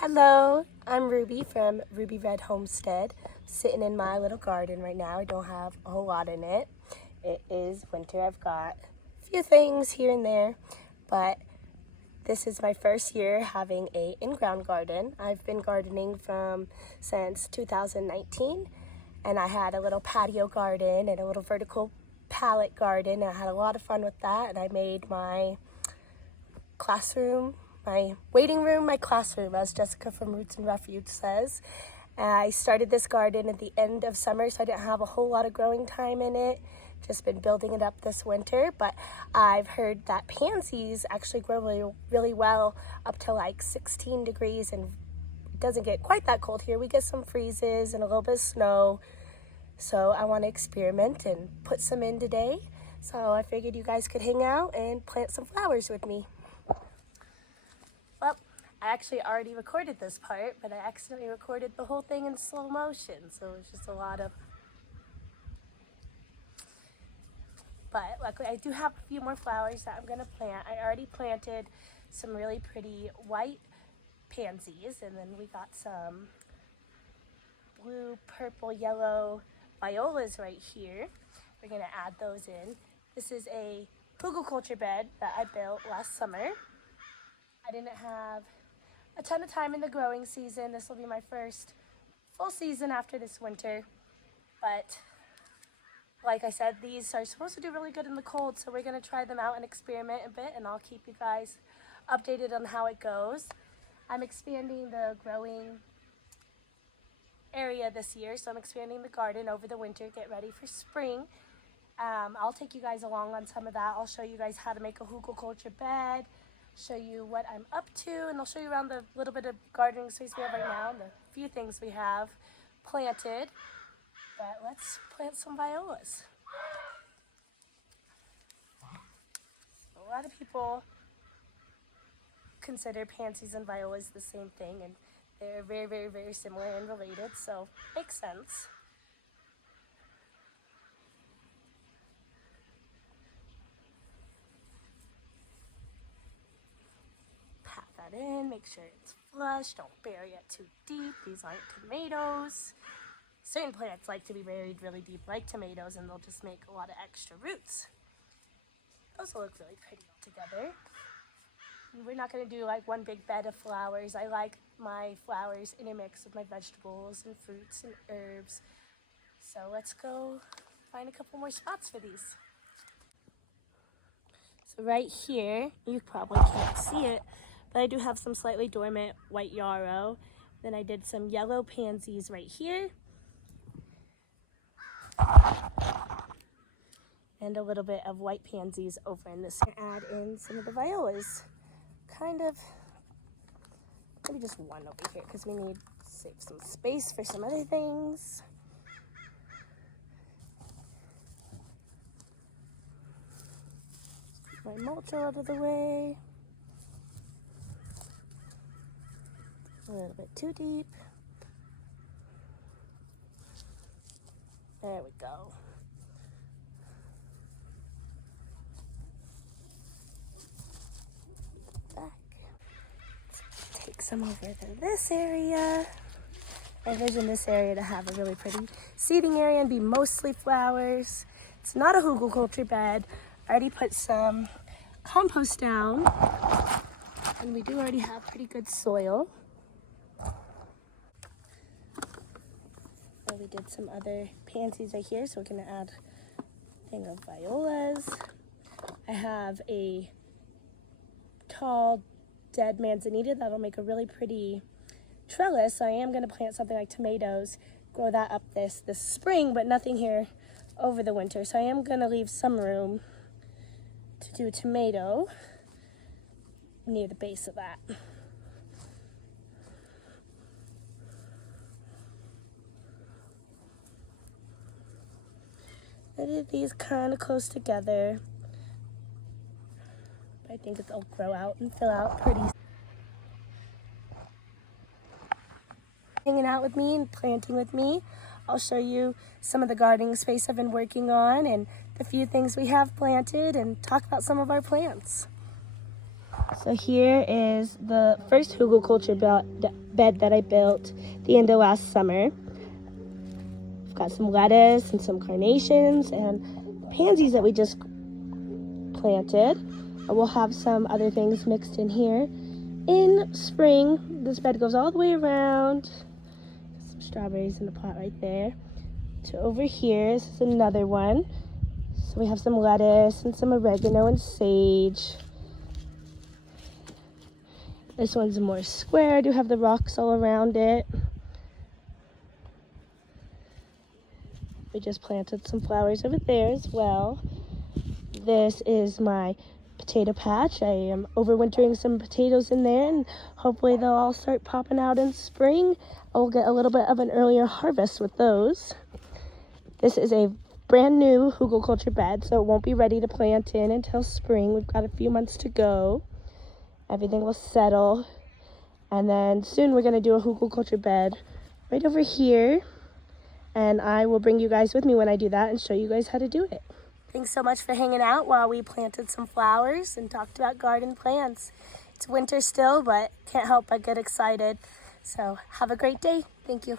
Hello, I'm Ruby from Ruby Red Homestead. Sitting in my little garden right now. I don't have a whole lot in it. It is winter. I've got a few things here and there, but this is my first year having a in-ground garden. I've been gardening since 2019, and I had a little patio garden and a little vertical pallet garden. I had a lot of fun with that, and I made my classroom, my waiting room, my classroom, as Jessica from Roots and Refuge says. I started this garden at the end of summer, so I didn't have a whole lot of growing time in it. Just been building it up this winter, but I've heard that pansies actually grow really, really well up to like 16 degrees, and it doesn't get quite that cold here. We get some freezes and a little bit of snow, so I want to experiment and put some in today. So I figured you guys could hang out and plant some flowers with me. Well, I actually already recorded this part, but I accidentally recorded the whole thing in slow motion, so it's just a lot of... But luckily I do have a few more flowers that I'm going to plant. I already planted some really pretty white pansies, and then we got some blue, purple, yellow violas right here. We're going to add those in. This is a hugelkultur bed that I built last summer. I didn't have a ton of time in the growing season. This will be my first full season after this winter. But like I said, these are supposed to do really good in the cold, so we're going to try them out and experiment a bit, and I'll keep you guys updated on how it goes. I'm expanding the growing area this year, so I'm expanding the garden over the winter, get ready for spring. I'll take you guys along on some of that. I'll show you guys how to make a hugelkultur bed, show you what I'm up to, and I'll show you around the little bit of gardening space we have right now and the few things we have planted. But let's plant some violas. A lot of people consider pansies and violas the same thing, and they're very, very, very similar and related, so makes sense. Pat that in, make sure it's flush, don't bury it too deep. These aren't tomatoes. Certain plants like to be buried really deep, like tomatoes, and they'll just make a lot of extra roots. Those will look really pretty all together. And we're not going to do like one big bed of flowers. I like my flowers intermixed with my vegetables and fruits and herbs. So let's go find a couple more spots for these. So right here, you probably can't see it, but I do have some slightly dormant white yarrow. Then I did some yellow pansies right here. And a little bit of white pansies over in this. Add in some of the violas. Maybe just one over here, because we need to save some space for some other things. My mulch out of the way. A little bit too deep. There we go. Back. Let's take some over to this area. I envision this area to have a really pretty seating area and be mostly flowers. It's not a hugelkultur bed. I already put some compost down, and we do already have pretty good soil. We did some other pansies right here, so we're going to add a thing of violas. I have a tall dead manzanita that'll make a really pretty trellis, so I am going to plant something like tomatoes, grow that up this spring, but nothing here over the winter. So I am going to leave some room to do a tomato near the base of that. I did these kind of close together. I think it'll grow out and fill out pretty. Hanging out with me and planting with me. I'll show you some of the gardening space I've been working on and the few things we have planted and talk about some of our plants. So here is the first hugelkultur bed that I built the end of last summer. I've got some lettuce and some carnations and pansies that we just planted. We'll have some other things mixed in here. In spring, this bed goes all the way around. Some strawberries in the pot right there. To over here, this is another one. So we have some lettuce and some oregano and sage. This one's more square. I do have the rocks all around it. We just planted some flowers over there as well. This is my potato patch. I am overwintering some potatoes in there, and hopefully they'll all start popping out in spring. I'll get a little bit of an earlier harvest with those. This is a brand new hugelkultur bed, so it won't be ready to plant in until spring. We've got a few months to go. Everything will settle, and then soon we're going to do a hugelkultur bed right over here, and I will bring you guys with me when I do that and show you guys how to do it. Thanks so much for hanging out while we planted some flowers and talked about garden plants. It's winter still, but can't help but get excited. So have a great day. Thank you.